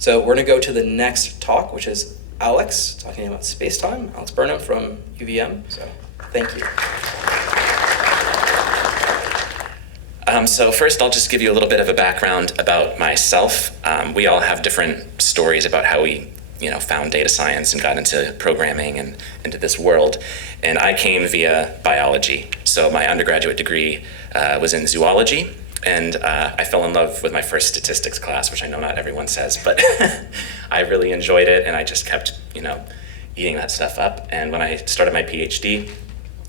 So we're going to go to the next talk, which is Alex talking about Spacetime. Alex Burnham from UVM. So thank you. So first, I'll just give you a little bit of a background about myself. We all have different stories about how we found data science and got into programming and into this world. And I came via biology. So my undergraduate degree was in zoology. And I fell in love with my first statistics class, which I know not everyone says, but I really enjoyed it, and I just kept, eating that stuff up. And when I started my PhD,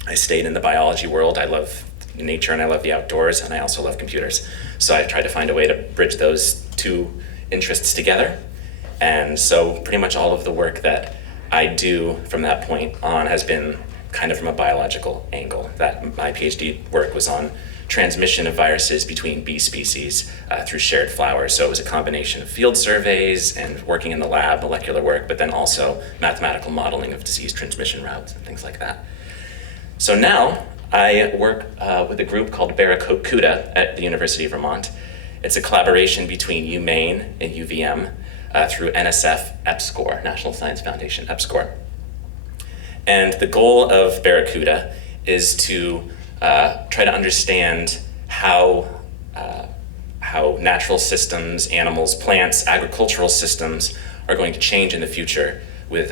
I stayed in the biology world. I love nature and I love the outdoors, and I also love computers. So I tried to find a way to bridge those two interests together. And so pretty much all of the work that I do from that point on has been kind of from a biological angle. That my PhD work was on transmission of viruses between bee species through shared flowers. So it was a combination of field surveys and working in the lab, molecular work, but then also mathematical modeling of disease transmission routes and things like that. So now I work with a group called Barracuda at the University of Vermont. It's a collaboration between UMaine and UVM through NSF EPSCoR, National Science Foundation EPSCoR. And the goal of Barracuda is to try to understand how natural systems, animals, plants, agricultural systems are going to change in the future with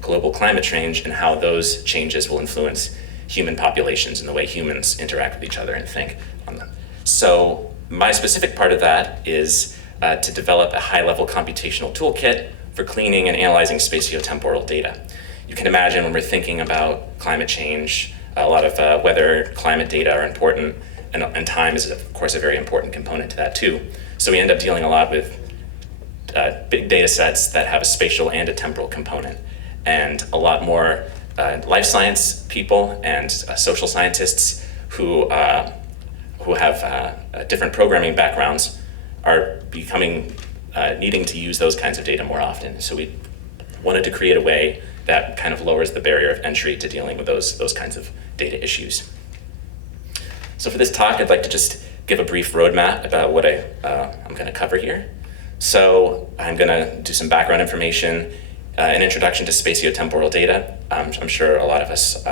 global climate change, and how those changes will influence human populations and the way humans interact with each other and think on them. So my specific part of that is to develop a high-level computational toolkit for cleaning and analyzing spatiotemporal data. You can imagine when we're thinking about climate change, a lot of weather, climate data are important, and time is, of course, a very important component to that too. So we end up dealing a lot with big data sets that have a spatial and a temporal component, and a lot more life science people and social scientists who have different programming backgrounds are becoming needing to use those kinds of data more often. So we wanted to create a way that kind of lowers the barrier of entry to dealing with those kinds of data issues. So for this talk, I'd like to just give a brief roadmap about what I'm going to cover here. So I'm going to do some background information, an introduction to spatiotemporal data. I'm sure a lot of us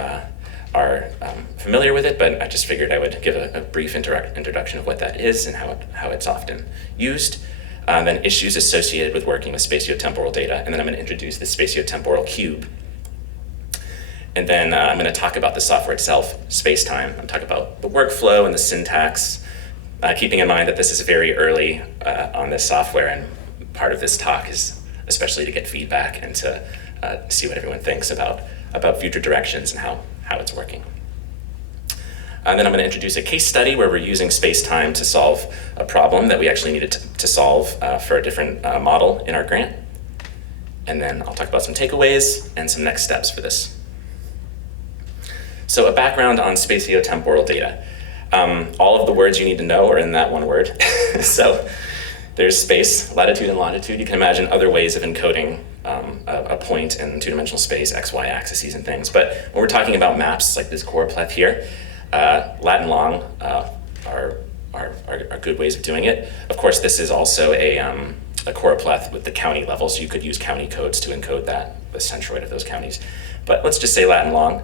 are familiar with it, but I just figured I would give a brief introduction of what that is and how it's often used. Then issues associated with working with spatiotemporal data, and then I'm going to introduce the spatiotemporal cube. And then I'm going to talk about the software itself, Spacetime. I'm talking about the workflow and the syntax, keeping in mind that this is very early on this software, and part of this talk is especially to get feedback and to see what everyone thinks about future directions and how it's working. And then I'm going to introduce a case study where we're using Spacetime to solve a problem that we actually needed to solve for a different model in our grant. And then I'll talk about some takeaways and some next steps for this. So a background on spatiotemporal data. All of the words you need to know are in that one word. So there's space, latitude and longitude. You can imagine other ways of encoding a point in two-dimensional space, x, y axes and things. But when we're talking about maps, like this choropleth here, lat and long are good ways of doing it. Of course, this is also a choropleth with the county level, so you could use county codes to encode the centroid of those counties. But let's just say lat and long.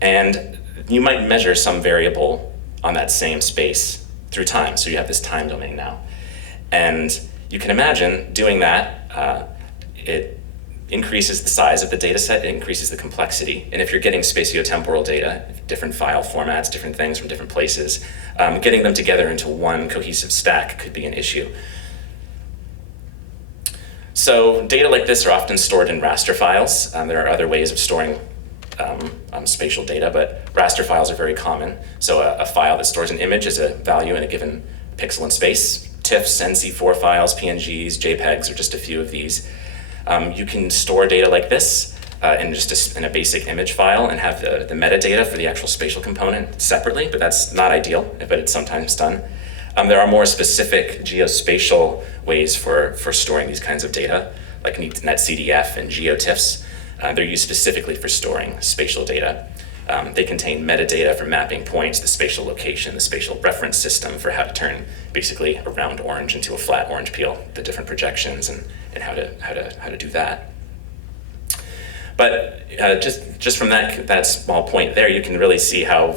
And you might measure some variable on that same space through time. So you have this time domain now. And you can imagine doing that, it increases the size of the data set, it increases the complexity. And if you're getting spatiotemporal data, different file formats, different things from different places, getting them together into one cohesive stack could be an issue. So data like this are often stored in raster files. There are other ways of storing spatial data, but raster files are very common. So a file that stores an image as a value in a given pixel in space. TIFFs, NC4 files, PNGs, JPEGs are just a few of these. You can store data like this in a basic image file and have the metadata for the actual spatial component separately, but that's not ideal, but it's sometimes done. There are more specific geospatial ways for storing these kinds of data, like NetCDF and GeoTIFFs. They're used specifically for storing spatial data. They contain metadata for mapping points, the spatial location, the spatial reference system for how to turn basically a round orange into a flat orange peel, the different projections and how to do that. But just from that small point there, you can really see how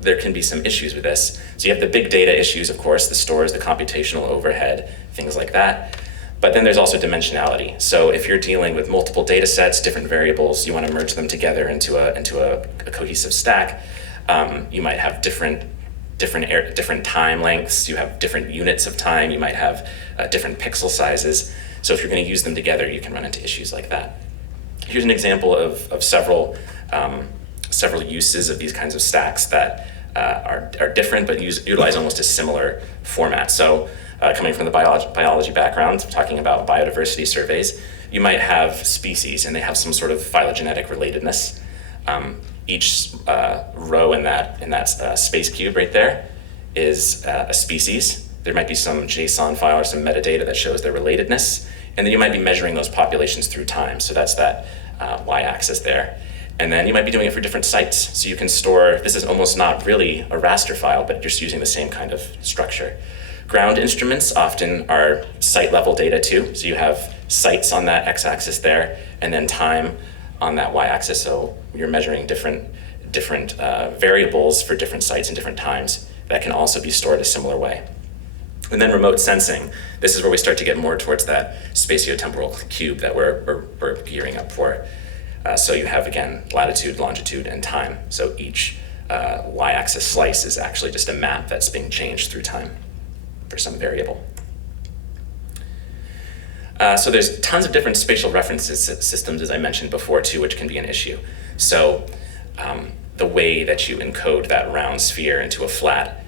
there can be some issues with this. So you have the big data issues, of course, the stores, the computational overhead, things like that. But then there's also dimensionality. So if you're dealing with multiple data sets, different variables, you want to merge them together into a cohesive stack. You might have different time lengths. You have different units of time. You might have different pixel sizes. So if you're going to use them together, you can run into issues like that. Here's an example of several uses of these kinds of stacks that are different but utilize almost a similar format. So coming from the biology background, talking about biodiversity surveys, you might have species and they have some sort of phylogenetic relatedness. Each row in that space cube right there is a species. There might be some JSON file or some metadata that shows their relatedness. And then you might be measuring those populations through time. So that's that y-axis there. And then you might be doing it for different sites. So you can store, this is almost not really a raster file, but just using the same kind of structure. Ground instruments often are site level data too. So you have sites on that x-axis there, and then time on that y-axis. So you're measuring different variables for different sites and different times that can also be stored a similar way. And then remote sensing. This is where we start to get more towards that spatiotemporal cube that we're gearing up for. So you have, again, latitude, longitude, and time. So each y-axis slice is actually just a map that's being changed through time for some variable. So there's tons of different spatial reference systems, as I mentioned before, too, which can be an issue. So the way that you encode that round sphere into a flat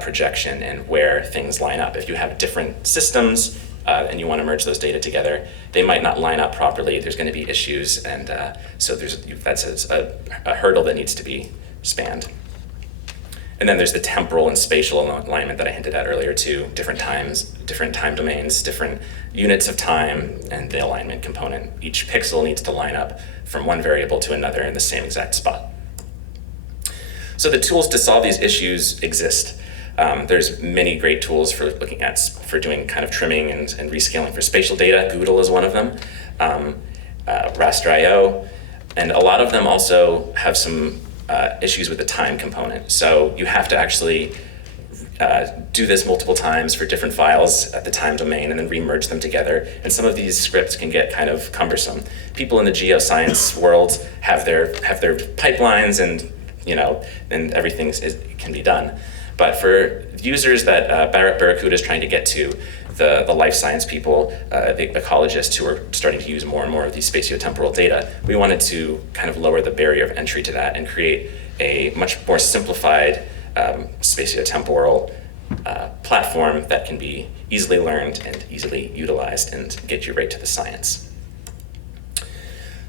projection and where things line up. If you have different systems and you want to merge those data together, they might not line up properly. There's going to be issues, and so that's a hurdle that needs to be spanned. And then there's the temporal and spatial alignment that I hinted at earlier too. Different times, different time domains, different units of time, and the alignment component. Each pixel needs to line up from one variable to another in the same exact spot. So the tools to solve these issues exist. There's many great tools for doing kind of trimming and rescaling for spatial data. Goodle is one of them. Raster.io, and a lot of them also have some issues with the time component. So you have to actually do this multiple times for different files at the time domain and then remerge them together. And some of these scripts can get kind of cumbersome. People in the geoscience world have their pipelines and everything can be done. But for users that Barracuda is trying to get to, the life science people, the ecologists who are starting to use more and more of these spatiotemporal data, we wanted to kind of lower the barrier of entry to that and create a much more simplified spatiotemporal platform that can be easily learned and easily utilized and get you right to the science.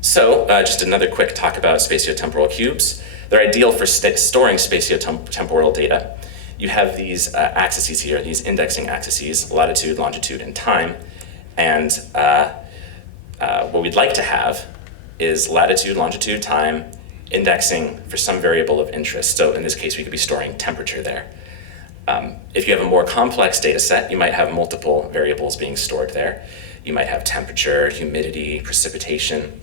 So just another quick talk about spatiotemporal cubes. They're ideal for storing spatiotemporal data. You have these axes here, these indexing axes, latitude, longitude, and time. And what we'd like to have is latitude, longitude, time, indexing for some variable of interest. So in this case, we could be storing temperature there. If you have a more complex data set, you might have multiple variables being stored there. You might have temperature, humidity, precipitation,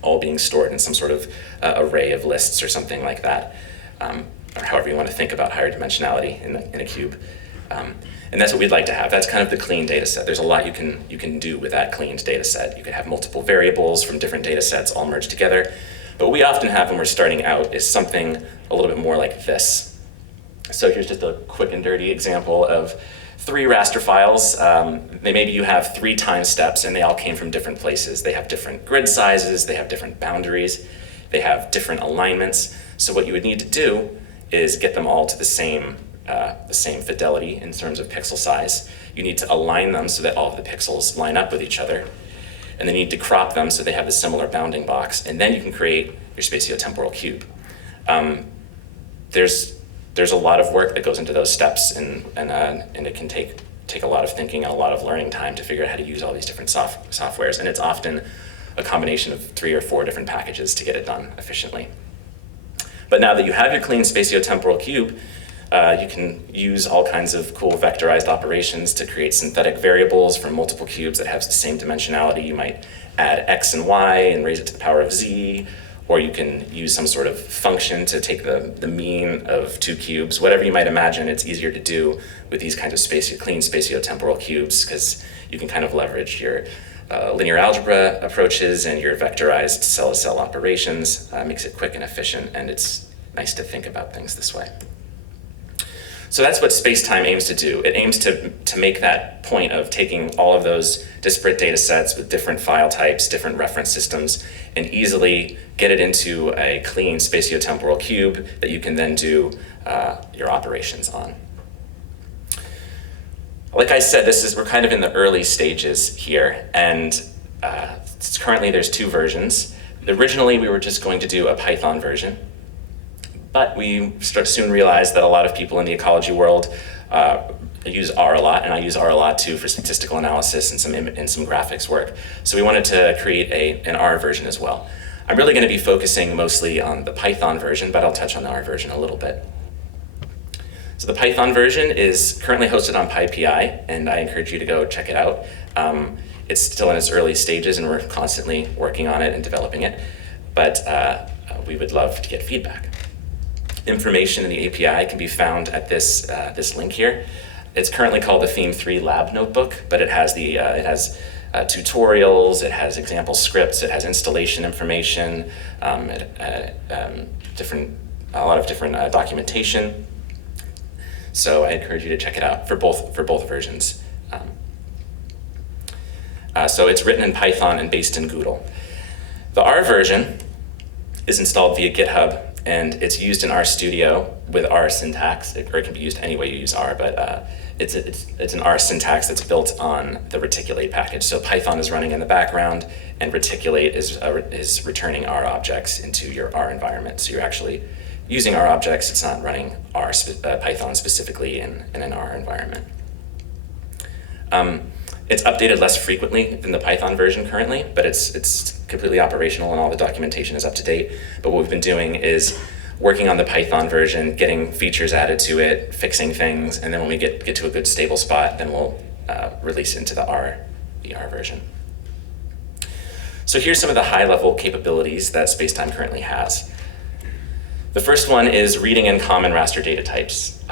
all being stored in some sort of array of lists or something like that, or however you want to think about higher dimensionality in a cube. And that's what we'd like to have. That's kind of the clean data set. There's a lot you can do with that cleaned data set. You could have multiple variables from different data sets all merged together. But what we often have when we're starting out is something a little bit more like this. So here's just a quick and dirty example of 3 raster files. Maybe you have 3 time steps and they all came from different places. They have different grid sizes, they have different boundaries, they have different alignments. So what you would need to do is get them all to the same fidelity in terms of pixel size. You need to align them so that all of the pixels line up with each other. And then you need to crop them so they have a similar bounding box. And then you can create your spatiotemporal cube. There's a lot of work that goes into those steps, and it can take a lot of thinking and a lot of learning time to figure out how to use all these different softwares. And it's often a combination of 3 or 4 different packages to get it done efficiently. But now that you have your clean spatiotemporal cube, you can use all kinds of cool vectorized operations to create synthetic variables from multiple cubes that have the same dimensionality. You might add x and y and raise it to the power of z, or you can use some sort of function to take the mean of two cubes. Whatever you might imagine, it's easier to do with these kinds of clean spatiotemporal cubes, because you can kind of leverage your linear algebra approaches and your vectorized cell-to-cell operations. Makes it quick and efficient, and it's nice to think about things this way. So that's what Spacetime aims to do. It aims to make that point of taking all of those disparate data sets with different file types, different reference systems, and easily get it into a clean spatiotemporal cube that you can then do your operations on. Like I said, we're kind of in the early stages here, and currently there's two versions. Originally, we were just going to do a Python version, but we soon realized that a lot of people in the ecology world use R a lot, and I use R a lot too for statistical analysis and some graphics work. So we wanted to create an R version as well. I'm really going to be focusing mostly on the Python version, but I'll touch on the R version a little bit. So the Python version is currently hosted on PyPI, and I encourage you to go check it out. It's still in its early stages, and we're constantly working on it and developing it, but we would love to get feedback. Information in the API can be found at this link here. It's currently called the Theme 3 Lab Notebook, but it has tutorials, it has example scripts, it has installation information, a lot of different documentation. So I encourage you to check it out for both versions. So it's written in Python and based in Google. The R version is installed via GitHub, and it's used in RStudio with R syntax, or it can be used any way you use R, but it's an R syntax that's built on the reticulate package. So Python is running in the background, and reticulate is returning R objects into your R environment. So you're actually using R objects, it's not running Python specifically in an R environment. It's updated less frequently than the Python version currently, but it's completely operational and all the documentation is up to date. But what we've been doing is working on the Python version, getting features added to it, fixing things, and then when we get to a good stable spot, then we'll release it into the R version. So here's some of the high-level capabilities that Spacetime currently has. The first one is reading in common raster data types.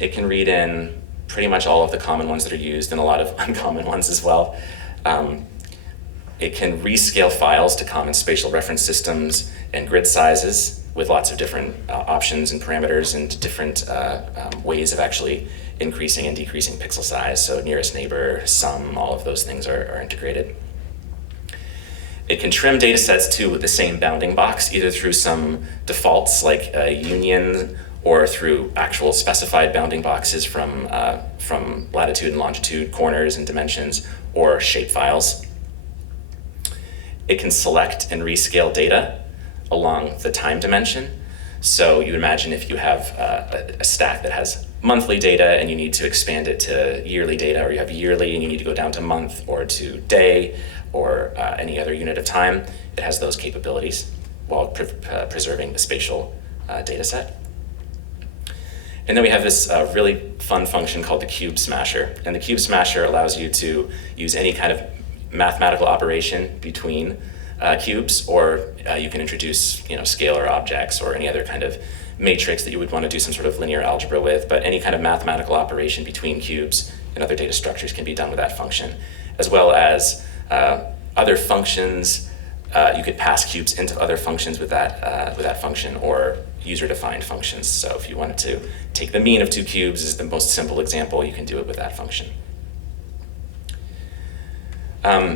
It can read in pretty much all of the common ones that are used and a lot of uncommon ones as well. It can rescale files to common spatial reference systems and grid sizes with lots of different options and parameters and different ways of actually increasing and decreasing pixel size. So nearest neighbor, sum, all of those things are integrated. It can trim data sets to the same bounding box, either through some defaults like a union or through actual specified bounding boxes from latitude and longitude, corners and dimensions, or shape files. It can select and rescale data along the time dimension. So you imagine if you have a stack that has monthly data and you need to expand it to yearly data, or you have yearly and you need to go down to month or to day or any other unit of time, it has those capabilities while preserving the spatial data set. And then we have this really fun function called the cube smasher. And the cube smasher allows you to use any kind of mathematical operation between cubes, or you can introduce scalar objects or any other kind of matrix that you would want to do some sort of linear algebra with, but any kind of mathematical operation between cubes and other data structures can be done with that function, as well as other functions. You could pass cubes into other functions with that function, or user-defined functions. So if you wanted to take the mean of two cubes as the most simple example, you can do it with that function.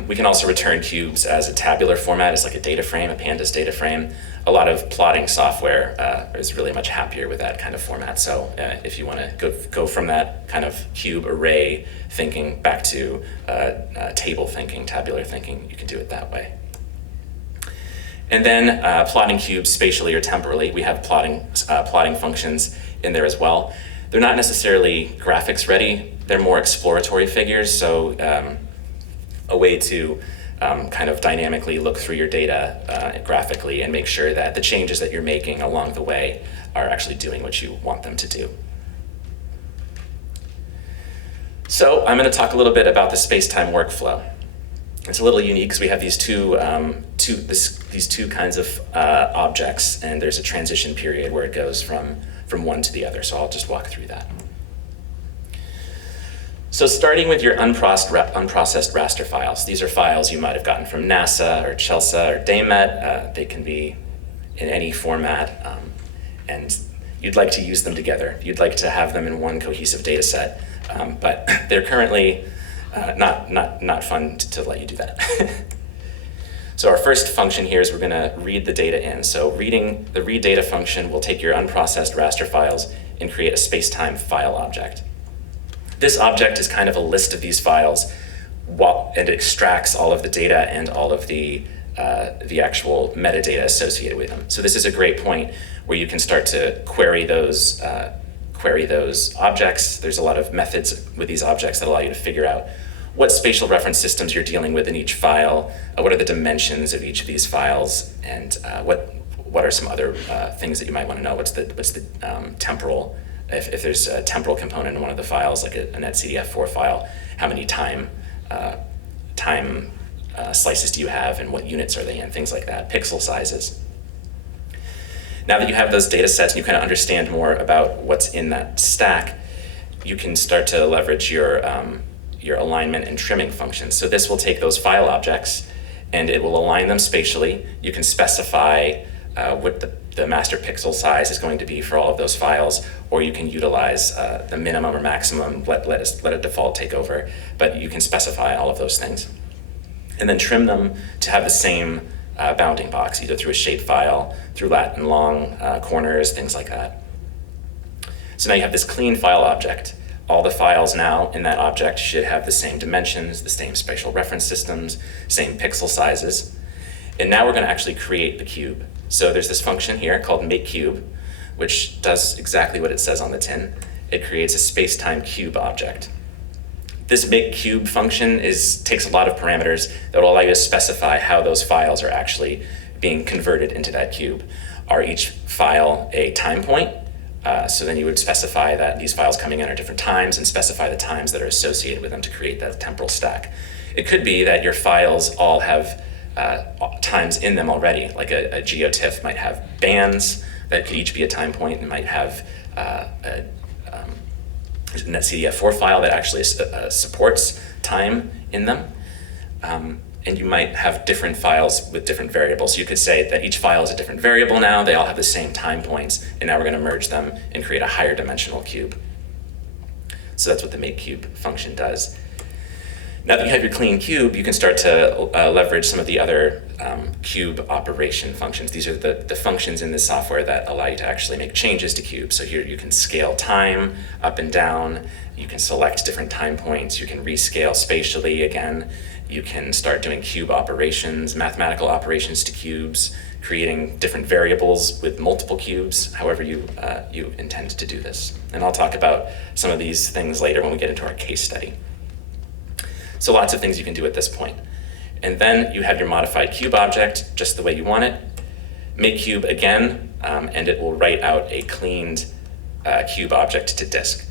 We can also return cubes as a tabular format, as like a data frame, a pandas data frame. A lot of plotting software is really much happier with that kind of format. So if you want to go from that kind of cube array thinking back to table thinking, tabular thinking, you can do it that way. And then plotting cubes spatially or temporally. We have plotting functions in there as well. They're not necessarily graphics ready. They're more exploratory figures. So a way to kind of dynamically look through your data graphically and make sure that the changes that you're making along the way are actually doing what you want them to do. So I'm going to talk a little bit about the Spacetime workflow. It's a little unique because we have these two kinds of objects, and there's a transition period where it goes from one to the other. So I'll just walk through that. So starting with your unprocessed raster files. These are files you might have gotten from NASA or CHELSA or DAMET. They can be in any format, and you'd like to use them together. You'd like to have them in one cohesive data set, but they're currently not fun to let you do that. So our first function here is we're going to read the data in. So reading the read data function will take your unprocessed raster files and create a Spacetime file object. This object is kind of a list of these files, and it extracts all of the data and all of the actual metadata associated with them. So this is a great point where you can start to query those objects. There's a lot of methods with these objects that allow you to figure out what spatial reference systems you're dealing with in each file, what are the dimensions of each of these files, and what are some other things that you might want to know. What's the temporal? If there's a temporal component in one of the files, like a netcdf4 file, how many time slices do you have, and what units are they in? Things like that. Pixel sizes. Now that you have those data sets and you kind of understand more about what's in that stack, you can start to leverage your alignment and trimming functions. So this will take those file objects and it will align them spatially. You can specify what the master pixel size is going to be for all of those files, or you can utilize the minimum or maximum, let a default take over, but you can specify all of those things. And then trim them to have the same bounding box, either through a shapefile, through lat and long corners, things like that. So now you have this clean file object. All the files now in that object should have the same dimensions, the same spatial reference systems, same pixel sizes. And now we're going to actually create the cube. So there's this function here called makeCube, which does exactly what it says on the tin. It creates a Spacetime cube object. This makeCube function takes a lot of parameters that will allow you to specify how those files are actually being converted into that cube. Are each file a time point? So then you would specify that these files coming in are different times and specify the times that are associated with them to create that temporal stack. It could be that your files all have times in them already, like a geotiff might have bands that could each be a time point and might have a netcdf4 file that actually supports time in them. And you might have different files with different variables. So you could say that each file is a different variable now, they all have the same time points, and now we're going to merge them and create a higher dimensional cube. So that's what the makeCube function does. Now that you have your clean cube, you can start to leverage some of the other cube operation functions. These are the functions in this software that allow you to actually make changes to cubes. So here you can scale time up and down, you can select different time points, you can rescale spatially again, you can start doing cube operations, mathematical operations to cubes, creating different variables with multiple cubes, however you intend to do this. And I'll talk about some of these things later when we get into our case study. So lots of things you can do at this point. And then you have your modified cube object just the way you want it. Make cube again, and it will write out a cleaned cube object to disk.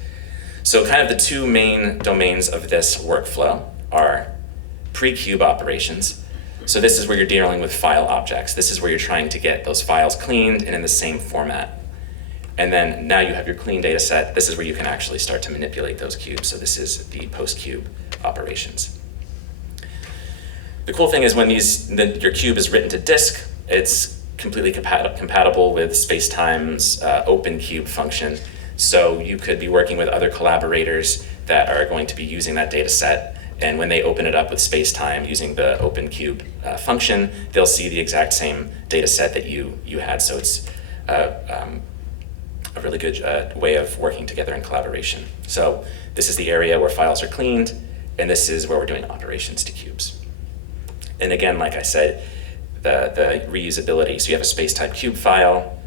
So kind of the two main domains of this workflow are pre-cube operations. So this is where you're dealing with file objects. This is where you're trying to get those files cleaned and in the same format. And then now you have your clean data set. This is where you can actually start to manipulate those cubes. So this is the post-cube operations. The cool thing is when your cube is written to disk, it's completely compatible with Spacetime's OpenCube function. So you could be working with other collaborators that are going to be using that data set. And when they open it up with Spacetime using the OpenCube function, they'll see the exact same data set that you had. So it's a really good way of working together in collaboration. So this is the area where files are cleaned, and this is where we're doing operations to cubes. And again, like I said, the reusability. So you have a Spacetime cube file,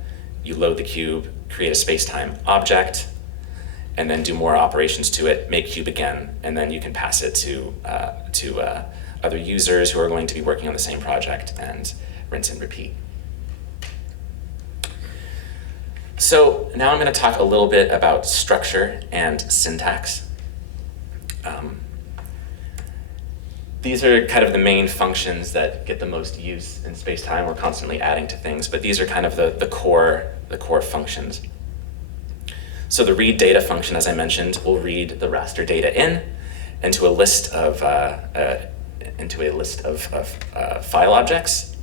you load the cube, create a Spacetime object, and then do more operations to it, make cube again, and then you can pass it to other users who are going to be working on the same project, and rinse and repeat. So now I'm going to talk a little bit about structure and syntax. These are kind of the main functions that get the most use in Spacetime. We're constantly adding to things, but these are kind of the core functions. So the read data function, as I mentioned, will read the raster data into a list of file objects.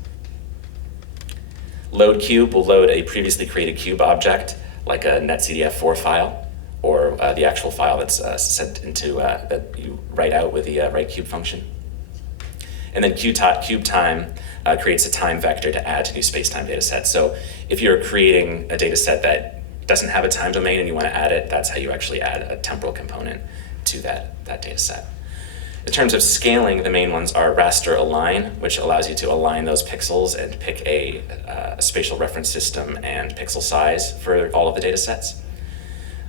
Load cube will load a previously created cube object, like a netcdf4 file, or the actual file that's sent into that you write out with the write cube function. And then cube time creates a time vector to add to new spacetime data sets. So if you're creating a data set that doesn't have a time domain and you want to add it, that's how you actually add a temporal component to that data set. In terms of scaling, the main ones are raster align, which allows you to align those pixels and pick a spatial reference system and pixel size for all of the data sets.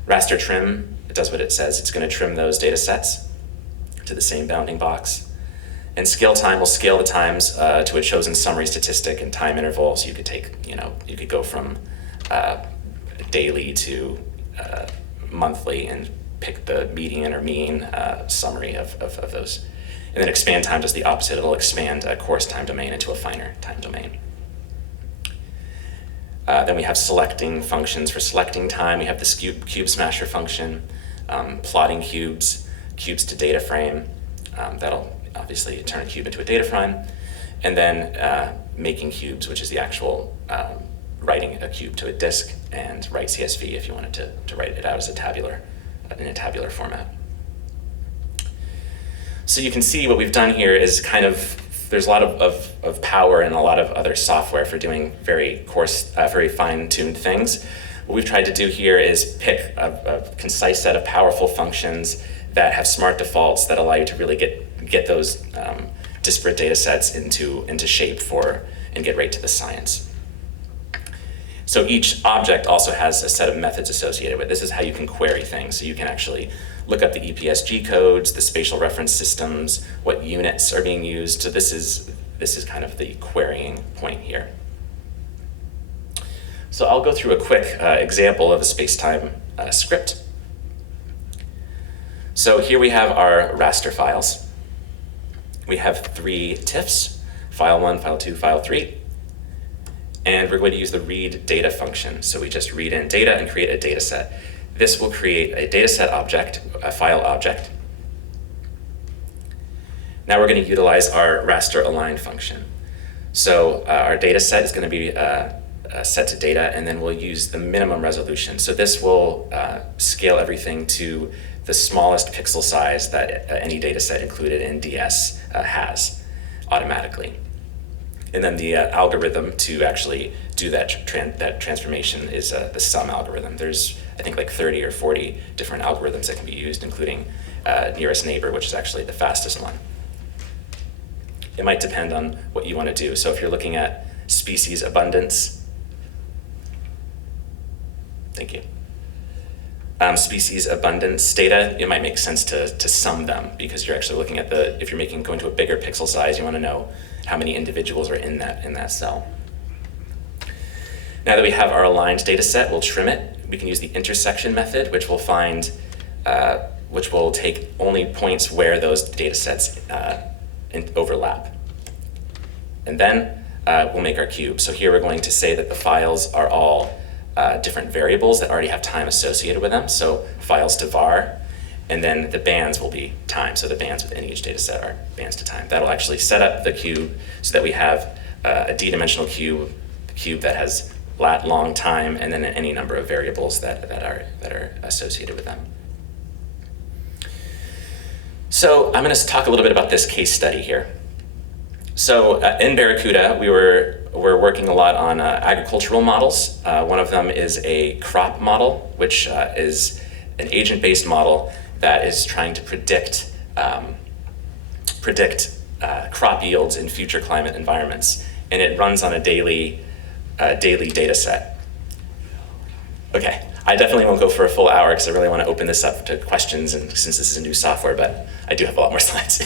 Raster trim, it does what it says. It's going to trim those data sets to the same bounding box. And scale time will scale the times to a chosen summary statistic and time interval. So you could take, you could go from daily to monthly and pick the median or mean summary of those. And then expand time does the opposite. It'll expand a coarse time domain into a finer time domain. Then we have selecting functions for selecting time. We have this cube smasher function, plotting cubes to data frame. That'll obviously turn a cube into a data frame. And then making cubes, which is the actual writing a cube to a disk, and write CSV if you wanted to write it out as in a tabular format. So you can see what we've done here is kind of, there's a lot of power and a lot of other software for doing very coarse, very fine-tuned things. What we've tried to do here is pick a concise set of powerful functions that have smart defaults that allow you to really get those disparate data sets into shape and get right to the science. So each object also has a set of methods associated with it. This is how you can query things. So you can actually look up the EPSG codes, the spatial reference systems, what units are being used. So this is kind of the querying point here. So I'll go through a quick example of a Spacetime script. So here we have our raster files. We have 3 TIFFs, file 1, file 2, file 3. And we're going to use the read data function. So we just read in data and create a data set. This will create a data set object, a file object. Now we're going to utilize our raster align function. So our data set is going to be set to data, and then we'll use the minimum resolution. So this will scale everything to the smallest pixel size that any data set included in DS has automatically. And then the algorithm to actually do that transformation is the sum algorithm. There's, I think, like 30 or 40 different algorithms that can be used, including nearest neighbor, which is actually the fastest one. It might depend on what you want to do. So if you're looking at species abundance, thank you. Species abundance data, it might make sense to sum them, because you're actually looking at if you're going to a bigger pixel size, you want to know how many individuals are in that cell. Now that we have our aligned data set, we'll trim it. We can use the intersection method, which will take only points where those data sets overlap. And then we'll make our cube. So here we're going to say that the files are all different variables that already have time associated with them. So files to var, and then the bands will be time. So the bands within each data set are bands to time. That'll actually set up the cube so that we have a d-dimensional cube that has long time, and then any number of variables that are associated with them. So I'm going to talk a little bit about this case study here. So in Barracuda, we're working a lot on agricultural models. One of them is a crop model, which is an agent-based model that is trying to predict crop yields in future climate environments, and it runs on a daily data set. Okay, I definitely won't go for a full hour because I really want to open this up to questions, and since this is a new software, but I do have a lot more slides.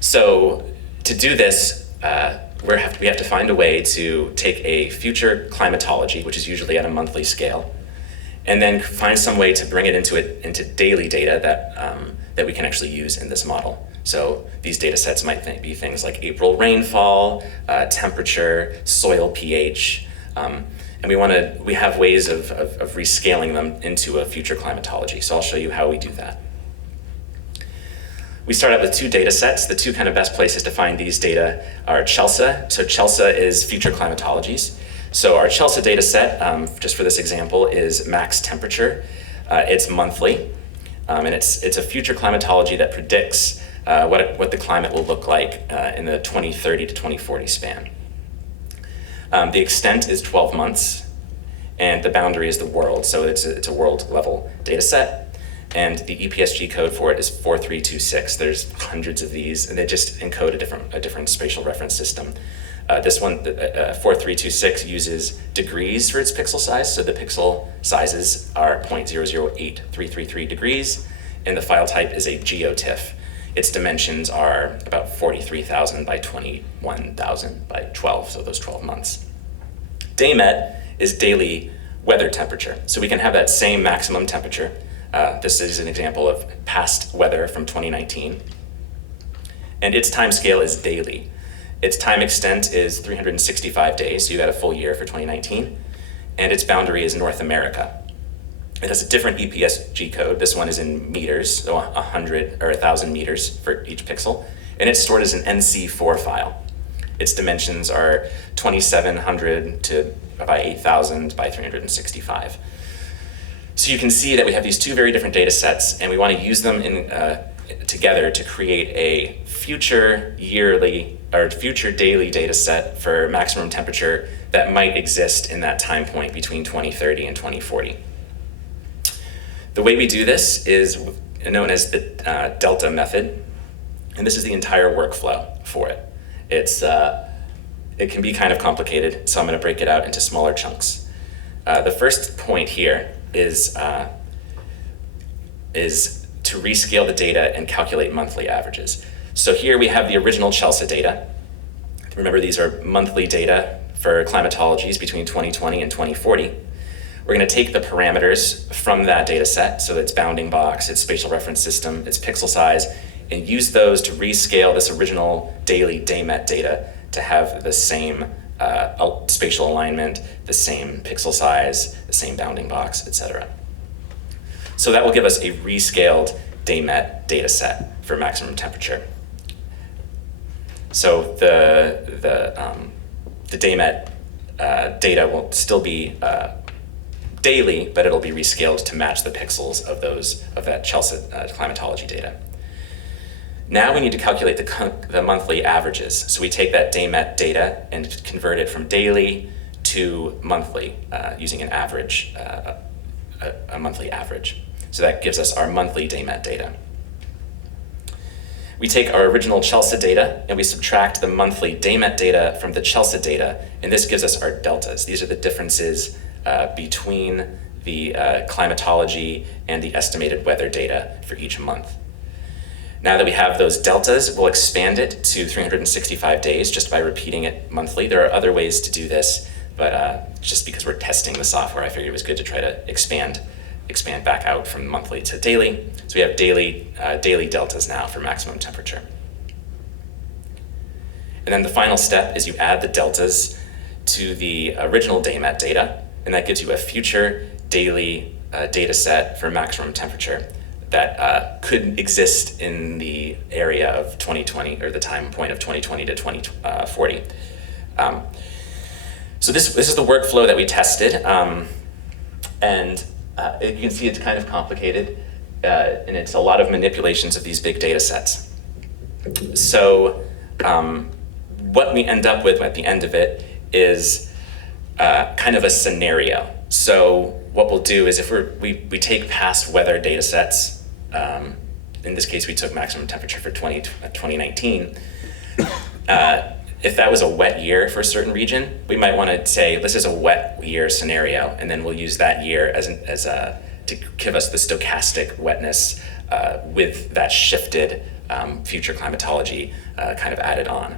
So to do this, we have to find a way to take a future climatology, which is usually at a monthly scale, and then find some way to bring it into daily data that we can actually use in this model. So these data sets might be things like April rainfall, temperature, soil pH, and we have ways of rescaling them into a future climatology. So I'll show you how we do that. We start out with two data sets. The two kind of best places to find these data are CHELSA. So CHELSA is future climatologies. So our CHELSA data set, just for this example, is max temperature. It's monthly, and it's a future climatology that predicts what the climate will look like in the 2030 to 2040 span. The extent is 12 months, and the boundary is the world. So it's a world level data set. And the EPSG code for it is 4326. There's hundreds of these, and they just encode a different spatial reference system. This one, 4326, uses degrees for its pixel size. So the pixel sizes are 0.008333 degrees, and the file type is a geotiff. Its dimensions are about 43,000 by 21,000 by 12, so those 12 months. DayMet is daily weather temperature. So we can have that same maximum temperature. This is an example of past weather from 2019. And its time scale is daily. Its time extent is 365 days, so you got a full year for 2019. And its boundary is North America. It has a different EPSG code. This one is in meters, so 100 or 1,000 meters for each pixel. And it's stored as an NC4 file. Its dimensions are 2,700 by 8,000 by 365. So you can see that we have these two very different data sets, and we want to use them together to create a future yearly or future daily data set for maximum temperature that might exist in that time point between 2030 and 2040. The way we do this is known as the delta method, and this is the entire workflow for it. It can be kind of complicated, so I'm going to break it out into smaller chunks. The first point here is to rescale the data and calculate monthly averages. So here we have the original CHELSA data. Remember, these are monthly data for climatologies between 2020 and 2040. We're going to take the parameters from that data set, so its bounding box, its spatial reference system, its pixel size, and use those to rescale this original daily DayMet data to have the same spatial alignment, the same pixel size, the same bounding box, etc. So that will give us a rescaled DayMet data set for maximum temperature. So the DayMet data will still be daily, but it'll be rescaled to match the pixels of that CHELSA climatology data. Now we need to calculate the monthly averages. So we take that DayMet data and convert it from daily to monthly using an average, a monthly average. So that gives us our monthly DayMet data. We take our original CHELSA data and we subtract the monthly DayMet data from the CHELSA data, and this gives us our deltas. These are the differences between the climatology and the estimated weather data for each month. Now that we have those deltas, we'll expand it to 365 days just by repeating it monthly. There are other ways to do this, but just because we're testing the software, I figured it was good to try to expand back out from monthly to daily. So we have daily deltas now for maximum temperature. And then the final step is you add the deltas to the original DayMet data, and that gives you a future daily data set for maximum temperature that could exist in the area of 2020, or the time point of 2020 to 2040. So this is the workflow that we tested, and you can see it's kind of complicated, and it's a lot of manipulations of these big data sets. So what we end up with at the end of it is kind of a scenario. So what we'll do is if we take past weather data sets, in this case we took maximum temperature for 2019, if that was a wet year for a certain region, we might want to say this is a wet year scenario, and then we'll use that year to give us the stochastic wetness with that shifted future climatology kind of added on.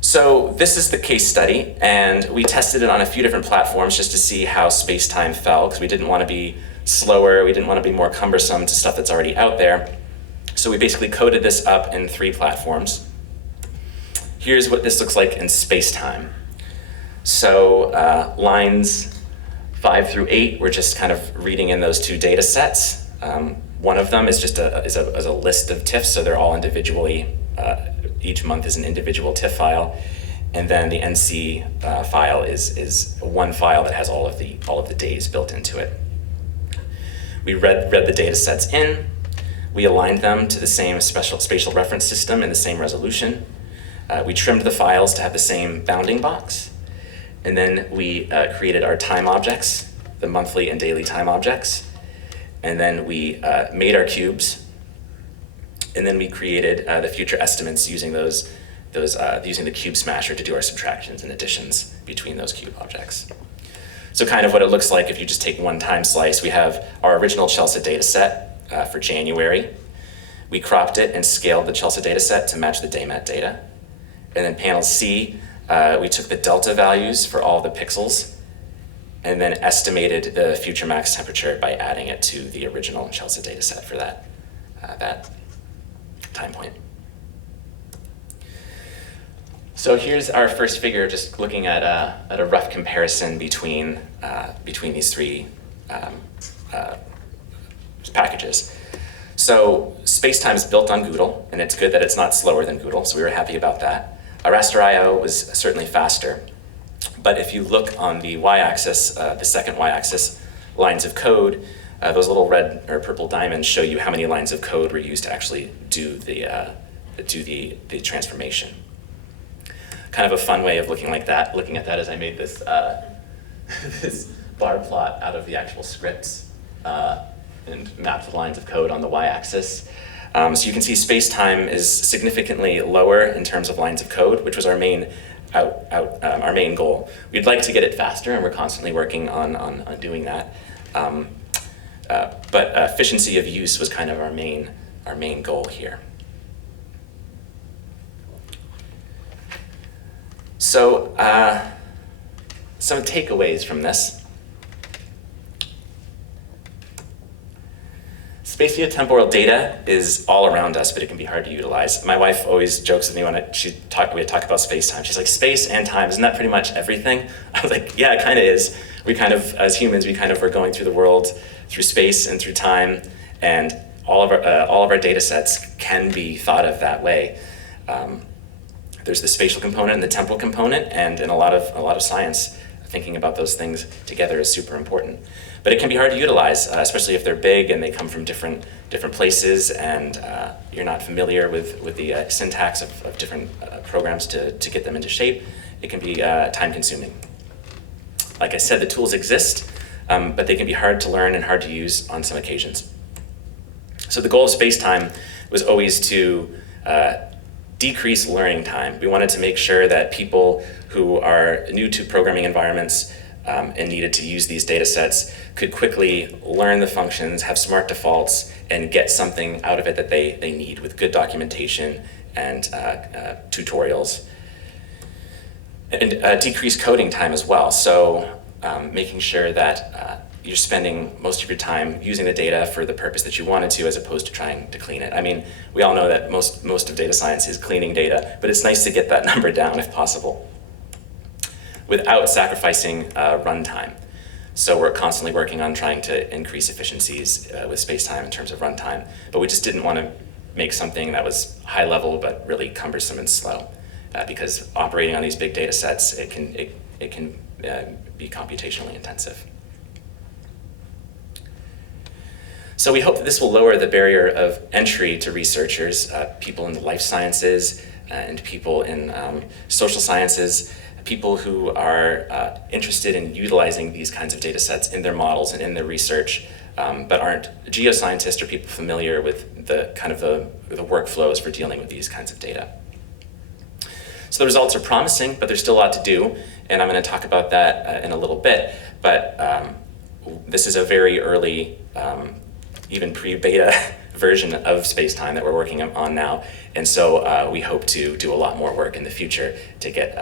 So this is the case study, and we tested it on a few different platforms just to see how Spacetime fell, because we didn't want to be slower, we didn't want to be more cumbersome to stuff that's already out there. So we basically coded this up in 3 platforms. Here's what this looks like in Spacetime. So lines 5 through 8, we're just kind of reading in those 2 data sets. One of them is just a list of TIFFs, so they're all individually, each month is an individual TIFF file. And then the NC file is one file that has all of the days built into it. We read the data sets in, we aligned them to the same spatial reference system in the same resolution. We trimmed the files to have the same bounding box. And then we created our time objects, the monthly and daily time objects. And then we made our cubes. And then we created the future estimates using using the cube smasher to do our subtractions and additions between those cube objects. So kind of what it looks like if you just take one time slice. We have our original Chelsea data set for January. We cropped it and scaled the Chelsea data set to match the daymat data. And then panel C, we took the delta values for all the pixels and then estimated the future max temperature by adding it to the original Chelsea data set for that time point. So here's our first figure, just looking at a rough comparison between these 3 packages. So Spacetime is built on Google, and it's good that it's not slower than Google, so we were happy about that. Raster.io was certainly faster, but if you look on the y-axis, the second y-axis, lines of code, those little red or purple diamonds show you how many lines of code were used to actually do the transformation. Kind of a fun way of looking at that is I made this this bar plot out of the actual scripts and mapped the lines of code on the y-axis. So you can see Spacetime is significantly lower in terms of lines of code, which was our main goal. We'd like to get it faster, and we're constantly working on doing that. But efficiency of use was kind of our main goal here. So some takeaways from this. Spatiotemporal data is all around us, but it can be hard to utilize. My wife always jokes with me when we talk about space-time. She's like, space and time, isn't that pretty much everything? I was like, yeah, it kind of is. We kind of, as humans, we kind of are going through the world through space and through time, and all of our data sets can be thought of that way. There's the spatial component and the temporal component, and in a lot of science, thinking about those things together is super important. But it can be hard to utilize, especially if they're big and they come from different places, and you're not familiar with the syntax of different programs to get them into shape. It can be time consuming. Like I said, the tools exist, but they can be hard to learn and hard to use on some occasions. So the goal of Spacetime was always to decrease learning time. We wanted to make sure that people who are new to programming environments and needed to use these data sets could quickly learn the functions, have smart defaults, and get something out of it that they need with good documentation and tutorials. And decrease coding time as well. So making sure that you're spending most of your time using the data for the purpose that you wanted to, as opposed to trying to clean it. I mean, we all know that most of data science is cleaning data, but it's nice to get that number down if possible, without sacrificing runtime. So we're constantly working on trying to increase efficiencies with Spacetime in terms of runtime, but we just didn't want to make something that was high level but really cumbersome and slow, because operating on these big data sets, it can be computationally intensive. So we hope that this will lower the barrier of entry to researchers, people in the life sciences and people in social sciences, people who are interested in utilizing these kinds of data sets in their models and in their research, but aren't geoscientists or people familiar with the kind of the workflows for dealing with these kinds of data. So the results are promising, but there's still a lot to do, and I'm going to talk about that in a little bit. But this is a very early, even pre-beta version of Spacetime that we're working on now, and so we hope to do a lot more work in the future to get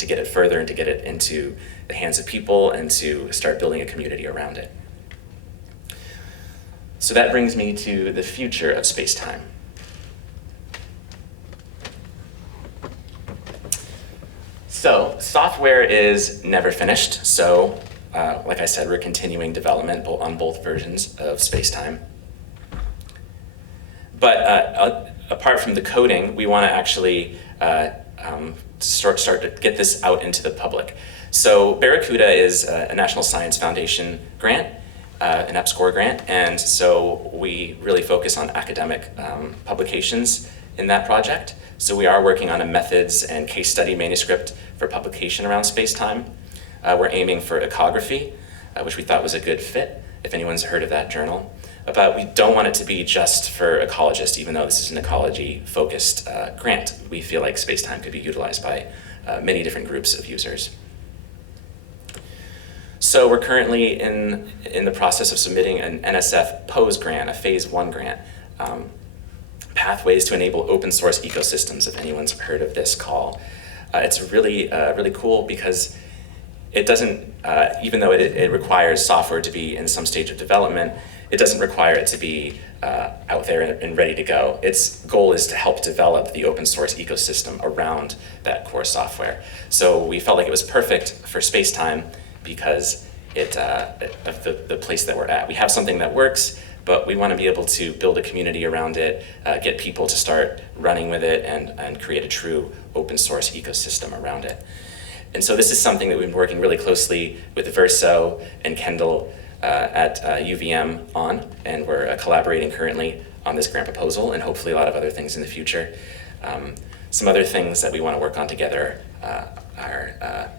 it further and to get it into the hands of people and to start building a community around it. So that brings me to the future of Spacetime. So software is never finished, so like I said, we're continuing development on both versions of Spacetime. But apart from the coding, we want to actually start to get this out into the public. So Barracuda is a National Science Foundation grant, an EPSCoR grant, and so we really focus on academic publications in that project. So we are working on a methods and case study manuscript for publication around Spacetime. We're aiming for ecography, which we thought was a good fit, if anyone's heard of that journal. But we don't want it to be just for ecologists, even though this is an ecology-focused grant. We feel like Spacetime could be utilized by many different groups of users. So we're currently in the process of submitting an NSF POSE grant, a phase 1 grant. Pathways to enable open source ecosystems, if anyone's heard of this call. It's really cool because it doesn't, even though it requires software to be in some stage of development, it doesn't require it to be out there and ready to go. Its goal is to help develop the open source ecosystem around that core software. So we felt like it was perfect for Spacetime because of the place that we're at. We have something that works, but we want to be able to build a community around it, get people to start running with it, and create a true open source ecosystem around it. And so this is something that we've been working really closely with Verso and Kendall at UVM on, and we're collaborating currently on this grant proposal and hopefully a lot of other things in the future. Some other things that we want to work on together are,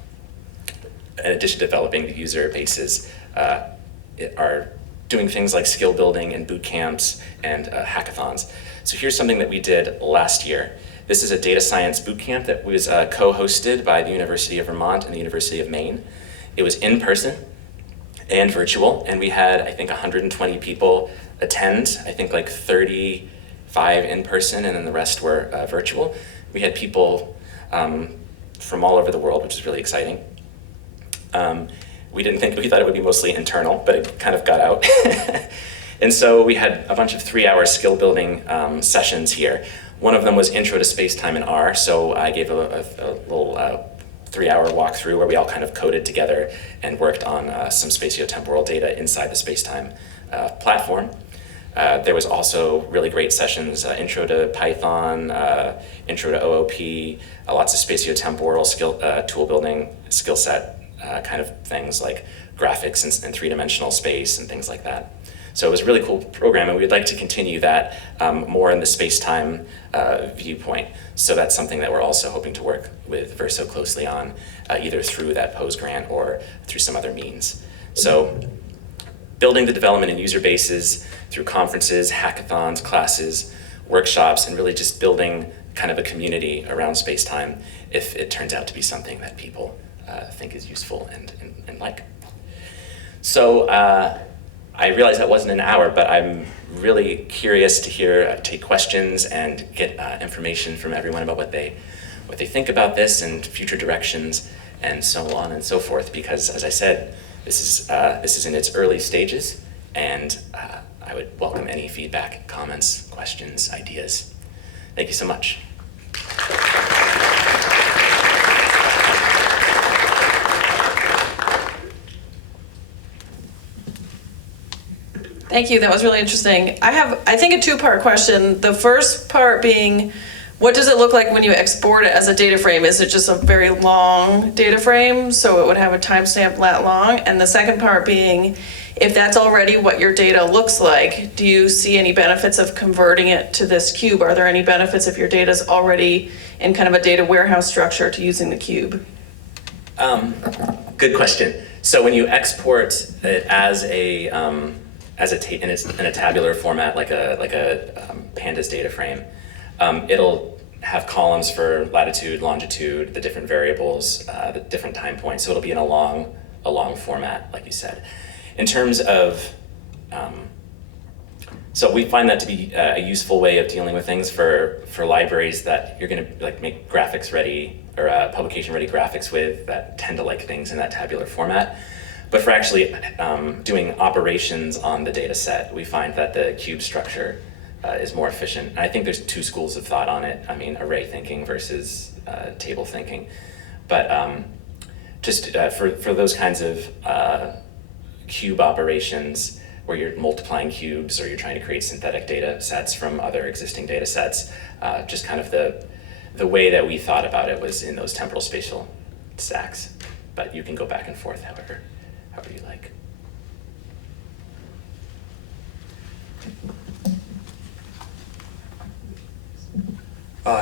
in addition to developing the user bases, are doing things like skill building and boot camps and hackathons. So here's something that we did last year. This is a data science boot camp that was co-hosted by the University of Vermont and the University of Maine. It was in person and virtual, and we had, I think, 120 people attend. I think like 35 in person, and then the rest were virtual. We had people from all over the world, which is really exciting. We thought it would be mostly internal, but it kind of got out. And so we had a bunch of 3-hour skill building sessions here. One of them was Intro to Spacetime in R, so I gave a little 3-hour walkthrough where we all kind of coded together and worked on some spatiotemporal data inside the Spacetime platform. There was also really great sessions, Intro to Python, Intro to OOP, lots of spatiotemporal tool building skill set kind of things like graphics and three-dimensional space and things like that. So it was a really cool program, and we'd like to continue that more in the Spacetime viewpoint. So that's something that we're also hoping to work with Verso closely on, either through that POSE grant or through some other means. So building the development and user bases through conferences, hackathons, classes, workshops, and really just building kind of a community around Spacetime if it turns out to be something that people think is useful and like. So I realize that wasn't an hour, but I'm really curious to take questions and get information from everyone about what they think about this and future directions and so on and so forth. Because, as I said, this is in its early stages, and I would welcome any feedback, comments, questions, ideas. Thank you so much. Thank you, that was really interesting. I have, I think, a two-part question. The first part being, what does it look like when you export it as a data frame? Is it just a very long data frame, so it would have a timestamp that long? And the second part being, if that's already what your data looks like, do you see any benefits of converting it to this cube? Are there any benefits if your data is already in kind of a data warehouse structure to using the cube? Good question. So when you export it as in a tabular format, like a pandas data frame, it'll have columns for latitude, longitude, the different variables, the different time points. So it'll be in a long format, like you said. In terms of, so we find that to be a useful way of dealing with things for libraries that you're going to like make graphics ready or publication ready graphics with that tend to like things in that tabular format. But for actually doing operations on the data set, we find that the cube structure is more efficient. And I think there's two schools of thought on it. I mean, array thinking versus table thinking. But just for those kinds of cube operations where you're multiplying cubes or you're trying to create synthetic data sets from other existing data sets, just kind of the way that we thought about it was in those temporal spatial stacks. But you can go back and forth however you like.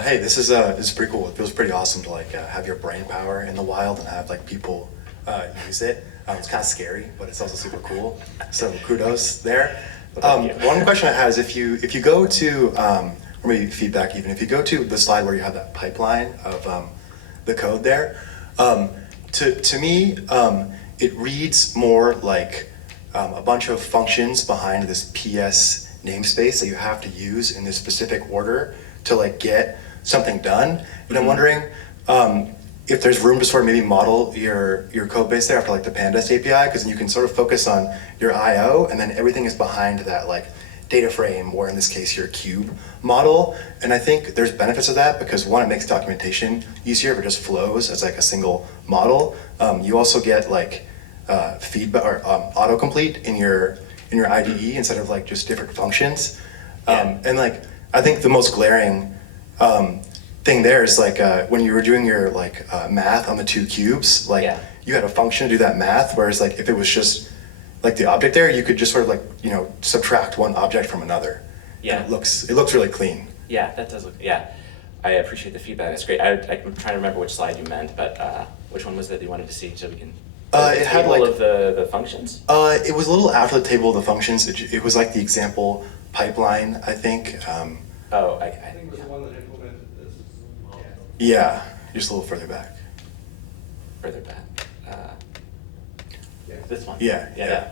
Hey, this is pretty cool. It feels pretty awesome to like have your brain power in the wild and have like people use it. It's kind of scary, but it's also super cool. So kudos there. One question I have is if you go to or maybe feedback even if you go to the slide where you have that pipeline of the code there, to me it reads more like a bunch of functions behind this PS namespace that you have to use in this specific order to like get something done. And I'm wondering if there's room to sort of maybe model your code base there after like the Pandas API, because then you can sort of focus on your IO and then everything is behind that like data frame, or in this case your cube model. And I think there's benefits of that because one, it makes documentation easier if it just flows as like a single model. You also get like feedback or autocomplete in your IDE instead of like just different functions. And like I think the most glaring thing there is like when you were doing your like math on the two cubes, like you had a function to do that math, whereas like if it was just like the object there, you could just sort of like, you know, subtract one object from another. Yeah. And it looks really clean. Yeah, that does look, yeah. I appreciate the feedback, that's great. I'm trying to remember which slide you meant, but which one was that you wanted to see so we can... It had like of the functions? It was a little after the table of the functions. It was like the example pipeline, I think. I think it was the one that implemented this. Yeah, just a little further back. Further back. Yeah. This one? Yeah. Yeah.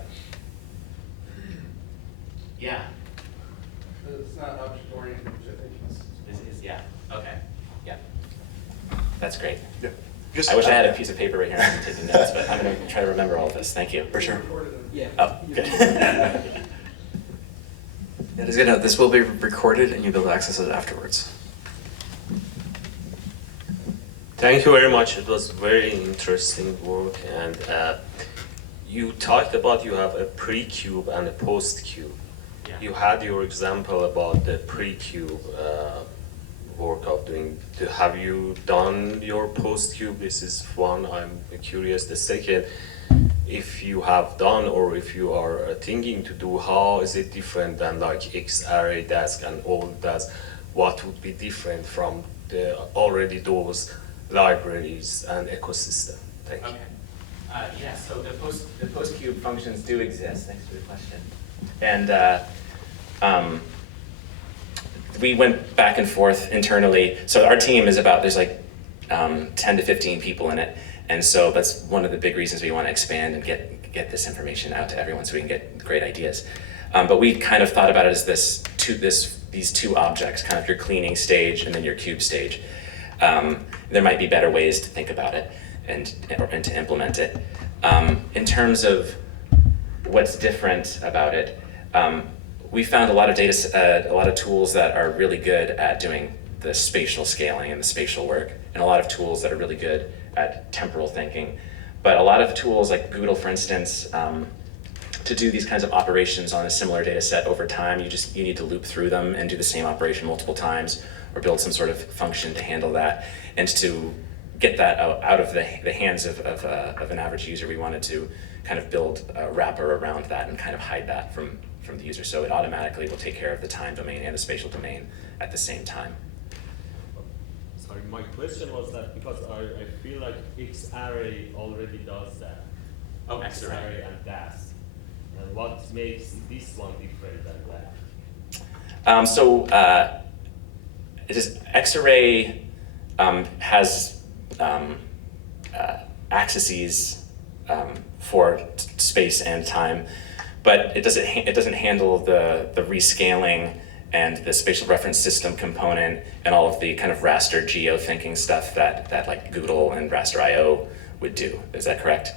It's not object oriented, which I think is. Yeah, okay, yeah. That's great. Yeah. I wish I had a piece of paper right here and taking notes, but I'm gonna try to remember all of this, thank you. For sure. Yeah. Oh, good. It is good to know this will be recorded and you'll be able to access it afterwards. Thank you very much. It was very interesting work, and you talked about you have a pre-cube and a post-cube. Yeah. You had your example about the pre-cube work of doing. Have you done your post-cube? This is one. I'm curious. The second, if you have done or if you are thinking to do, how is it different than like X-array desk and old desk? What would be different from the already those libraries and ecosystem? Thank you. Okay. Yeah, so the post-cube functions do exist, thanks for the question. And we went back and forth internally. So our team is about, there's like 10 to 15 people in it. And so that's one of the big reasons we want to expand and get this information out to everyone so we can get great ideas. But we kind of thought about it as these two objects, kind of your cleaning stage and then your cube stage. There might be better ways to think about it and to implement it. In terms of what's different about it, we found a lot of tools that are really good at doing the spatial scaling and the spatial work, and a lot of tools that are really good at temporal thinking. But a lot of the tools, like Boodle, for instance, to do these kinds of operations on a similar data set over time, you need to loop through them and do the same operation multiple times, or build some sort of function to handle that. And to get that out of the hands of an average user, we wanted to kind of build a wrapper around that and kind of hide that from the user, so it automatically will take care of the time domain and the spatial domain at the same time. Sorry, my question was that because I feel like X-array already does that. Oh, X-array and DAS. And what makes this one different than that? it is X-array has axes for space and time, but it doesn't handle the rescaling and the spatial reference system component and all of the kind of raster geo-thinking stuff that like Google and Raster IO would do. Is that correct?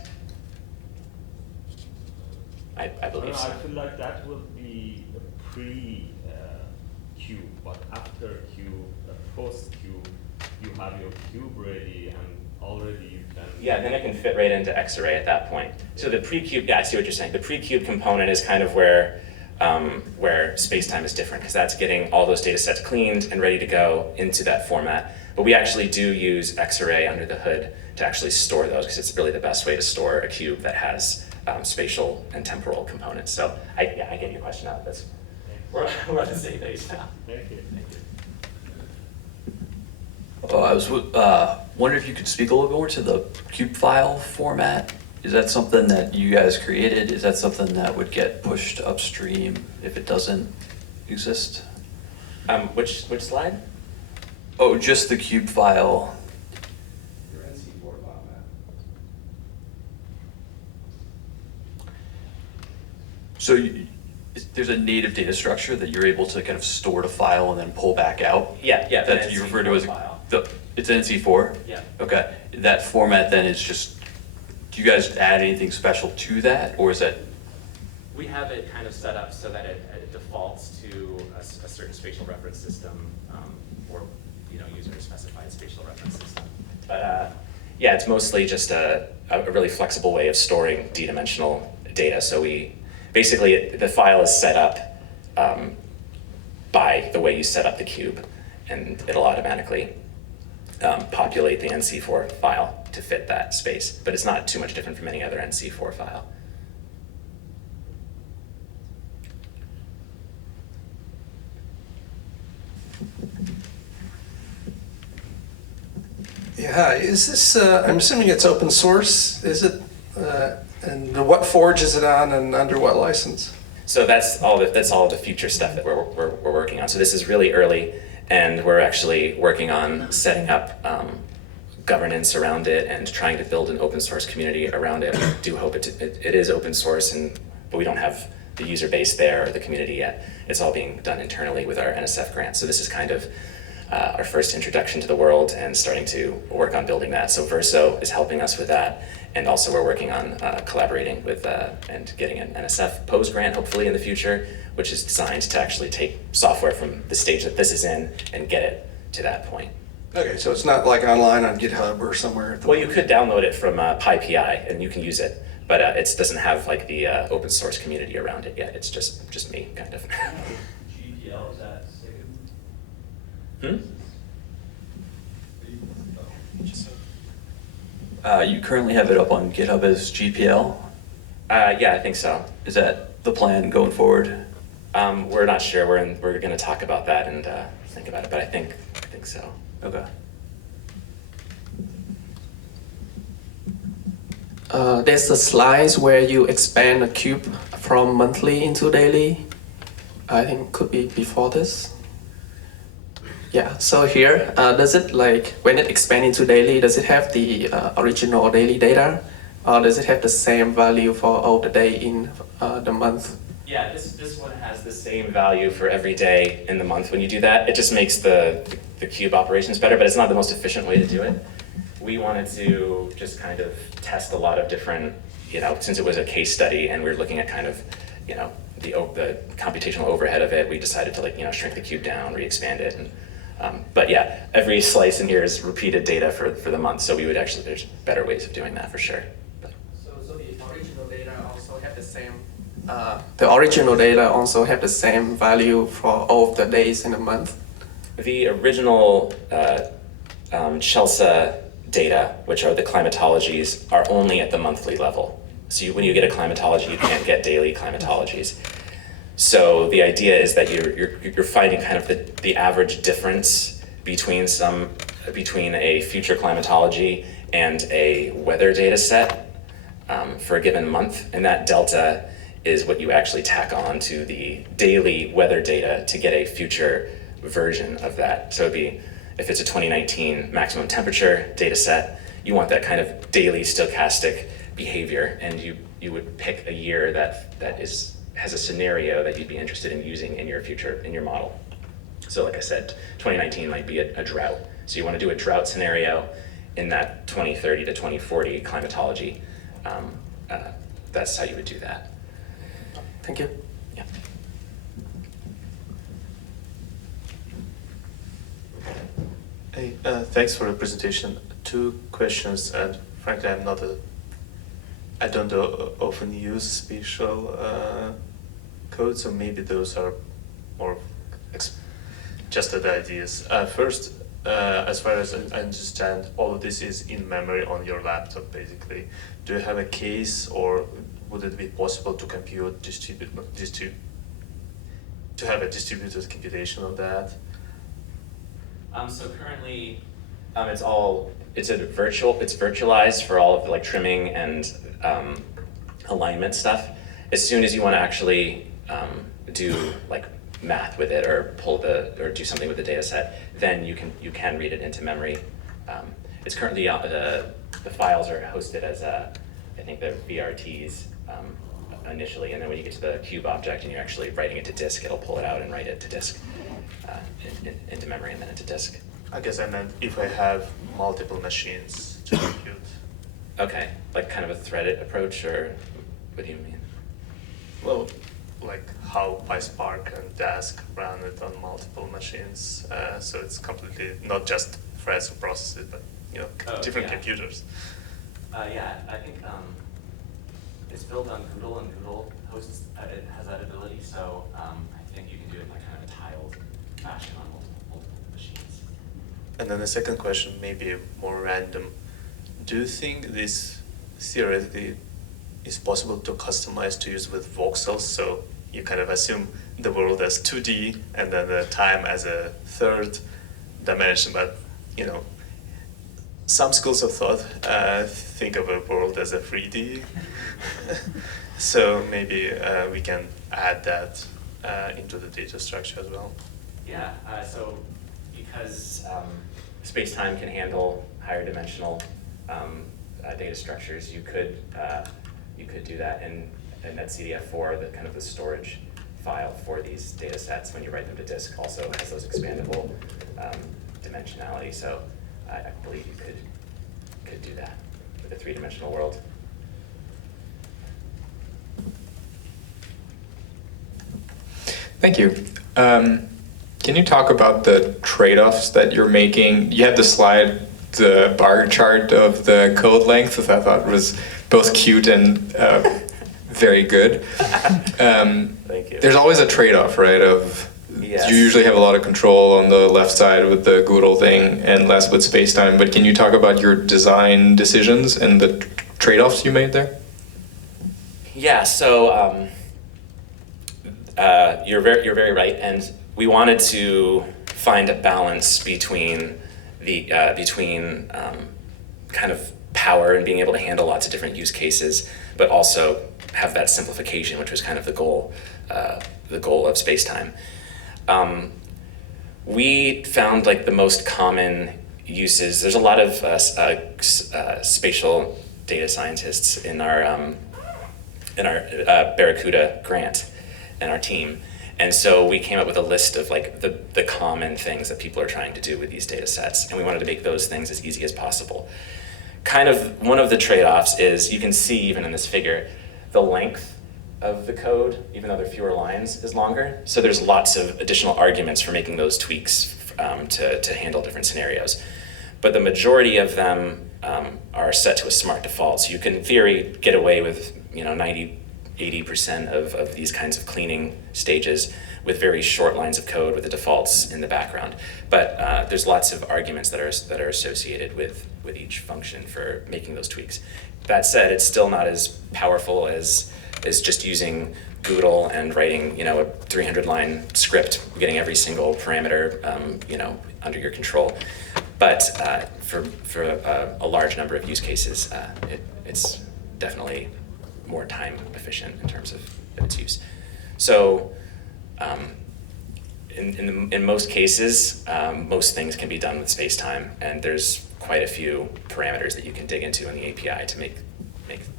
I believe so. I feel like that will be a pre-cube, but after cube, post-cube, you have your cube ready and already you can... Yeah, then it can fit right into X-array at that point. So the pre-cube, yeah, I see what you're saying. The pre-cube component is kind of where Spacetime is different, because that's getting all those data sets cleaned and ready to go into that format. But we actually do use X-array under the hood to actually store those, because it's really the best way to store a cube that has spatial and temporal components. So I get your question out. We're on the same page now. Thank you. I was wondering if you could speak a little bit more to the cube file format. Is that something that you guys created? Is that something that would get pushed upstream if it doesn't exist? Which slide? Oh, just the cube file. Your NC4 format. So there's a native data structure that you're able to kind of store to file and then pull back out? Yeah, That you refer to as file. it's NC4? Yeah. Okay. That format then is just, do you guys add anything special to that, or is that? We have it kind of set up so that it defaults to a certain spatial reference system, or user-specified spatial reference system. But yeah, it's mostly just a really flexible way of storing d-dimensional data. So the file is set up by the way you set up the cube, and it'll automatically populate the NC4 file to fit that space. But it's not too much different from any other NC4 file. Yeah, hi. Is this, I'm assuming it's open source, is it? And what forge is it on and under what license? So that's all the future stuff that we're working on. So this is really early, and we're actually working on setting up governance around it and trying to build an open source community around it. We do hope it is open source, but we don't have the user base there or the community yet. It's all being done internally with our NSF grant. So this is kind of our first introduction to the world and starting to work on building that. So Verso is helping us with that. And also we're working on collaborating with and getting an NSF POSE grant hopefully in the future, which is designed to actually take software from the stage that this is in and get it to that point. Okay, so it's not like online on GitHub or somewhere? Well, you could download it from PyPI and you can use it, but it doesn't have like the open source community around it yet. It's just me, kind of. GPL, is that You currently have it up on GitHub as GPL. Yeah, I think so. Is that the plan going forward? We're not sure. We're going to talk about that and think about it, but I think so. Okay. There's the slides where you expand a cube from monthly into daily. I think could be before this. Yeah, so here, does it when it expands into daily, does it have the original daily data? Or does it have the same value for all the day in the month? Yeah, this one has the same value for every day in the month. When you do that, it just makes the cube operations better, but it's not the most efficient way to do it. We wanted to just kind of test a lot of different, since it was a case study and we were looking at kind of, the computational overhead of it, we decided to shrink the cube down, re-expand it. But yeah, every slice in here is repeated data for the month, so we would actually, there's better ways of doing that for sure. So the original data also have the same. The original data also have the same value for all of the days in a month. The original CHELSA data, which are the climatologies, are only at the monthly level. So when you get a climatology, you can't get daily climatologies. So the idea is that you're finding kind of the average difference between a future climatology and a weather data set for a given month, and that delta is what you actually tack on to the daily weather data to get a future version of that. So it'd be, if it's a 2019 maximum temperature data set, you want that kind of daily stochastic behavior, and you would pick a year that has a scenario that you'd be interested in using in your model. So like I said, 2019 might be a drought. So you want to do a drought scenario in that 2030 to 2040 climatology. That's how you would do that. Thank you. Yeah. Hey, thanks for the presentation. 2 questions, and frankly, I don't often use spatial code, so maybe those are more just the ideas. First, as far as I understand, all of this is in memory on your laptop, basically. Do you have a case, or would it be possible to compute to have a distributed computation of that? So currently, it's virtualized for all of the like trimming and alignment stuff. As soon as you want to actually do like math with it or do something with the data set, then you can read it into memory. It's currently the files are hosted as I think they're VRTs initially, and then when you get to the cube object and you're actually writing it to disk, it'll pull it out and write it to disk, into memory and then into disk. I guess I meant if I have multiple machines to compute. Okay, like kind of a threaded approach, or what do you mean? Well, like how PySpark and Dask run it on multiple machines, so it's completely not just threads who process it, but different computers. Yeah, I think it's built on Google, and Google hosts it has that ability. So I think you can do it in like kind of a tiled fashion on multiple machines. And then the second question, maybe more random. Do you think this theoretically is possible to customize to use with voxels? So you kind of assume the world as 2D and then the time as a third dimension, but some schools of thought think of a world as a 3D. So maybe we can add that into the data structure as well. Yeah, so because Spacetime can handle higher dimensional data structures, you could do that in netcdf4, the kind of the storage file for these data sets when you write them to disk also has those expandable dimensionality. So I believe you could do that with a 3-dimensional world. Thank you. Can you talk about the trade-offs that you're making? You had the slide, the bar chart of the code length, which I thought was both cute and very good. Thank you. There's always a trade-off, right? Yes. You usually have a lot of control on the left side with the Google thing and less with Spacetime, but can you talk about your design decisions and the trade-offs you made there? Yeah, so you're very right, and we wanted to find a balance between kind of power and being able to handle lots of different use cases, but also have that simplification, which was kind of the goal of Spacetime. We found like the most common uses. There's a lot of spatial data scientists in our Barracuda grant and our team. And so we came up with a list of like the common things that people are trying to do with these data sets. And we wanted to make those things as easy as possible. Kind of one of the trade-offs is, you can see even in this figure, the length of the code, even though there are fewer lines, is longer. So there's lots of additional arguments for making those tweaks to handle different scenarios. But the majority of them are set to a smart default. So you can, in theory, get away with 80% of these kinds of cleaning stages with very short lines of code with the defaults in the background. But there's lots of arguments that are associated with each function for making those tweaks. That said, it's still not as powerful as just using Google and writing a 300-line script, getting every single parameter under your control. But for a large number of use cases, it's definitely more time efficient in terms of its use. So in most cases, most things can be done with Spacetime, and there's quite a few parameters that you can dig into in the API to make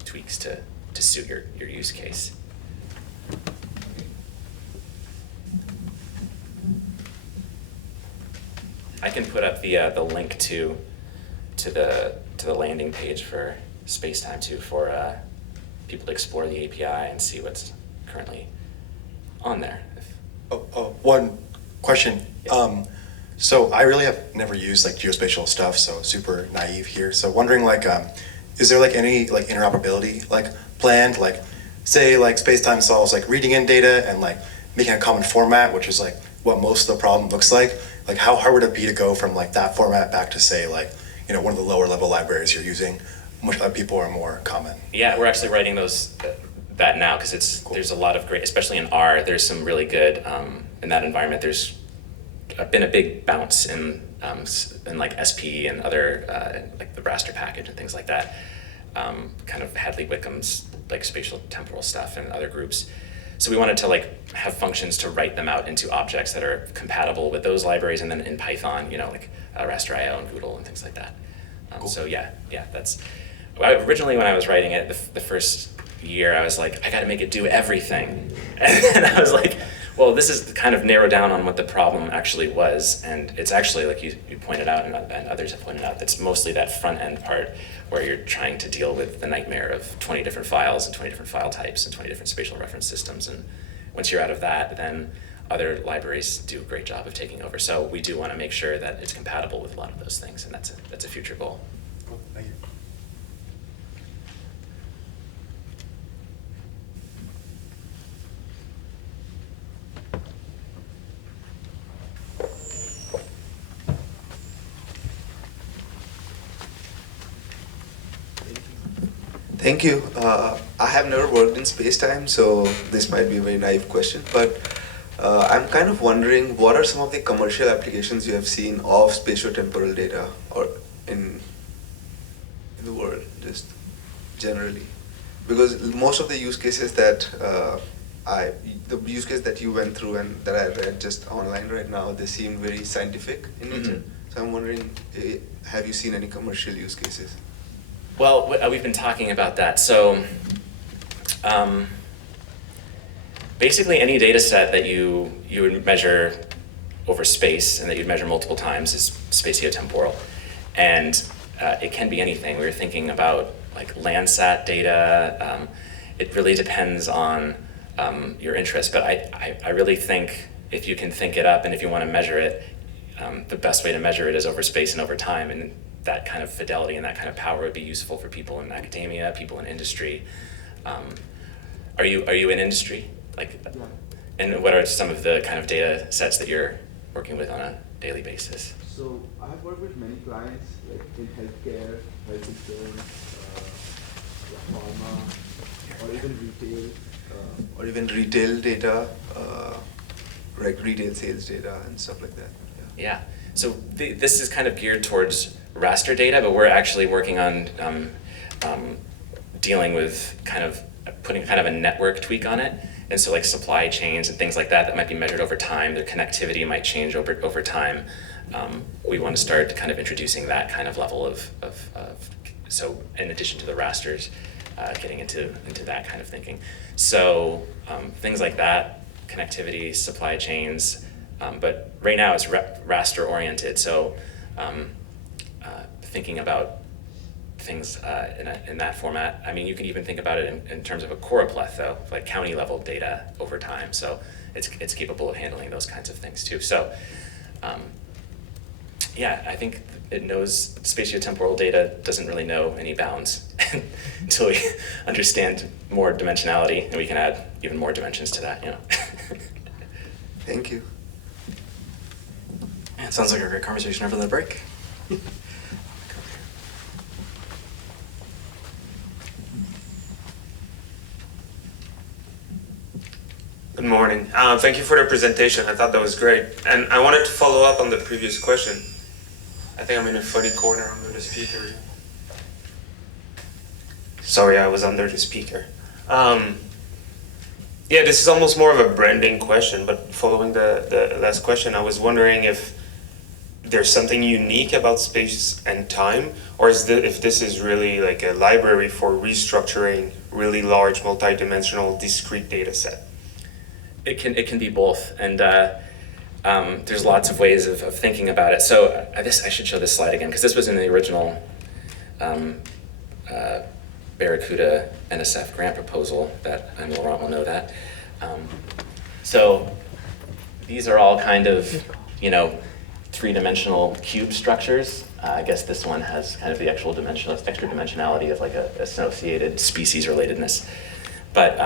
tweaks to suit your use case. I can put up the link to the landing page for Spacetime too, for people to explore the API and see what's currently on there. One question. So I really have never used like geospatial stuff, so super naive here. So wondering like, is there like any like interoperability like planned? Like, say like Spacetime solves like reading in data and like making a common format, which is like what most of the problem looks like. Like how hard would it be to go from like that format back to say like, you know, one of the lower level libraries you're using, which people are more common? Yeah, we're actually writing that now because there's a lot of great, especially in R. There's some really good in that environment. There's been a big bounce in like SP and other like the raster package and things like that. Kind of Hadley Wickham's like spatial temporal stuff and other groups. So we wanted to like have functions to write them out into objects that are compatible with those libraries, and then in Python, you know, like raster.io and Google and things like that. Cool. So yeah, that's originally when I was writing it, the first year, I was like, I got to make it do everything, and then I was like, well, this is kind of narrow down on what the problem actually was, and it's actually like you pointed out and others have pointed out, that's mostly that front end part where you're trying to deal with the nightmare of 20 different files and 20 different file types and 20 different spatial reference systems. And once you're out of that, then other libraries do a great job of taking over. So we do want to make sure that it's compatible with a lot of those things, and that's a future goal. Cool. Thank you. Thank you. I have never worked in Spacetime, so this might be a very naive question, but I'm kind of wondering what are some of the commercial applications you have seen of spatiotemporal data or in the world, just generally? Because most of the use cases that the use case that you went through and that I read just online right now, they seem very scientific in nature. Mm-hmm. So I'm wondering, have you seen any commercial use cases? Well, we've been talking about that. So basically any data set that you would measure over space and that you'd measure multiple times is spatiotemporal. And it can be anything. We were thinking about like Landsat data. It really depends on your interest, but I really think if you can think it up and if you want to measure it, the best way to measure it is over space and over time, and that kind of fidelity and that kind of power would be useful for people in academia, people in industry. Are you in industry? Like, yeah. And what are some of the kind of data sets that you're working with on a daily basis? So I've worked with many clients, like in healthcare, health insurance, pharma, or even retail data, like retail sales data and stuff like that. Yeah. So this is kind of geared towards raster data, but we're actually working on dealing with kind of putting kind of a network tweak on it. And so like supply chains and things like that might be measured over time. Their connectivity might change over time. We want to start kind of introducing that kind of level of so in addition to the rasters, getting into that kind of thinking. So things like that, connectivity, supply chains, but right now it's raster oriented. So thinking about things in that format. I mean, you can even think about it in terms of a choropleth, though, like county level data over time. So it's capable of handling those kinds of things too. So yeah, I think it knows spatiotemporal data doesn't really know any bounds until we understand more dimensionality, and we can add even more dimensions to that. You know. Thank you. Yeah, it sounds like a great conversation over the break. Good morning. Thank you for the presentation. I thought that was great. And I wanted to follow up on the previous question. I think I'm in a funny corner under the speaker. Sorry, I was under the speaker. Yeah, this is almost more of a branding question, but following the last question, I was wondering if there's something unique about space and time, or if this is really like a library for restructuring really large, multidimensional, discrete data set. It can be both, and there's lots of ways of thinking about it. So I should show this slide again, because this was in the original Barracuda NSF grant proposal that I know Laurent will know that. So these are all kind of, three-dimensional cube structures. I guess this one has kind of the extra dimensionality of like a associated species relatedness. But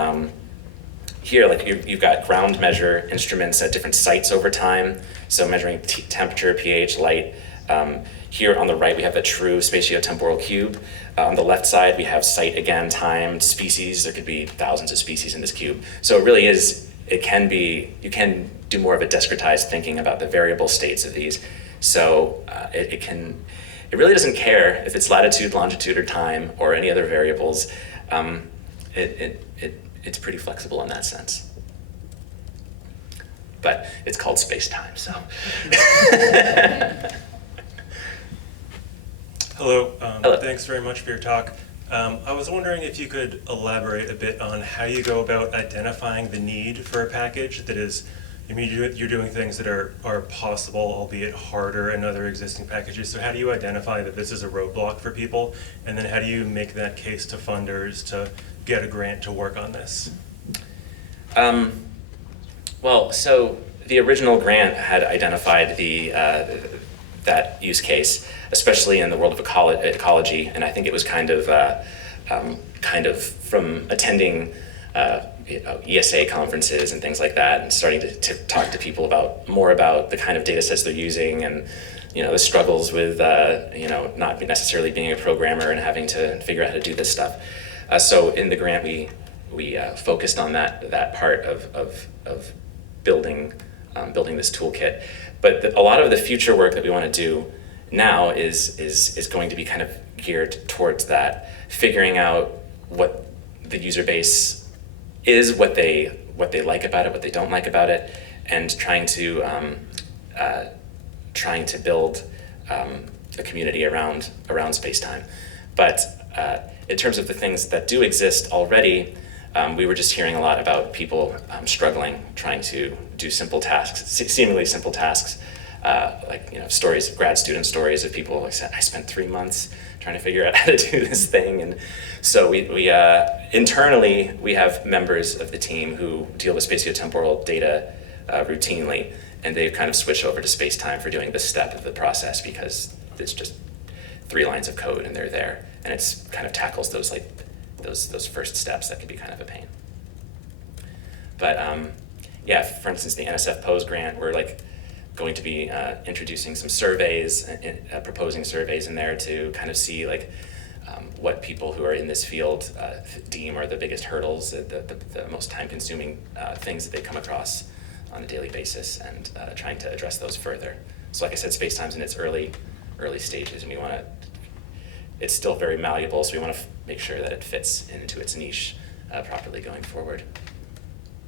here, like you've got ground measure instruments at different sites over time. So measuring temperature, pH, light. Here on the right, we have a true spatiotemporal cube. On the left side, we have site again, time, species. There could be thousands of species in this cube. So it really is, you can do more of a discretized thinking about the variable states of these. So it really doesn't care if it's latitude, longitude, or time, or any other variables. It's pretty flexible in that sense. But it's called Spacetime, so. Hello. Hello. Thanks very much for your talk. I was wondering if you could elaborate a bit on how you go about identifying the need for a package that is, you're doing things that are possible, albeit harder in other existing packages. So how do you identify that this is a roadblock for people? And then how do you make that case to funders to get a grant to work on this? Well, so the original grant had identified that use case, especially in the world of ecology, and I think it was kind of from attending ESA conferences and things like that, and starting to talk to people more about the kind of data sets they're using, and the struggles with not necessarily being a programmer and having to figure out how to do this stuff. So in the grant, we focused on that part of building this toolkit. But a lot of the future work that we want to do now is going to be kind of geared towards that, figuring out what the user base is, what they like about it, what they don't like about it, and trying to build a community around Spacetime. But in terms of the things that do exist already, we were just hearing a lot about people struggling, trying to do simple tasks, seemingly simple tasks, like stories, grad student stories of people like said, I spent 3 months trying to figure out how to do this thing. And so we internally, we have members of the team who deal with spatiotemporal data routinely, and they've kind of switched over to Spacetime for doing this step of the process, because it's just 3 lines of code and they're there, and it's kind of tackles those first steps that can be kind of a pain. But yeah, for instance, the NSF POSE grant, we're going to be introducing some surveys, proposing surveys in there to kind of see what people who are in this field deem are the biggest hurdles, the most time-consuming things that they come across on a daily basis, and trying to address those further. So like I said, Spacetime's in its early stages, and it's still very malleable, so we want to make sure that it fits into its niche properly going forward.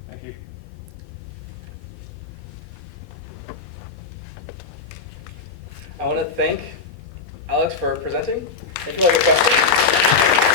Thank you. I want to thank Alex for presenting. Thank you for all your questions.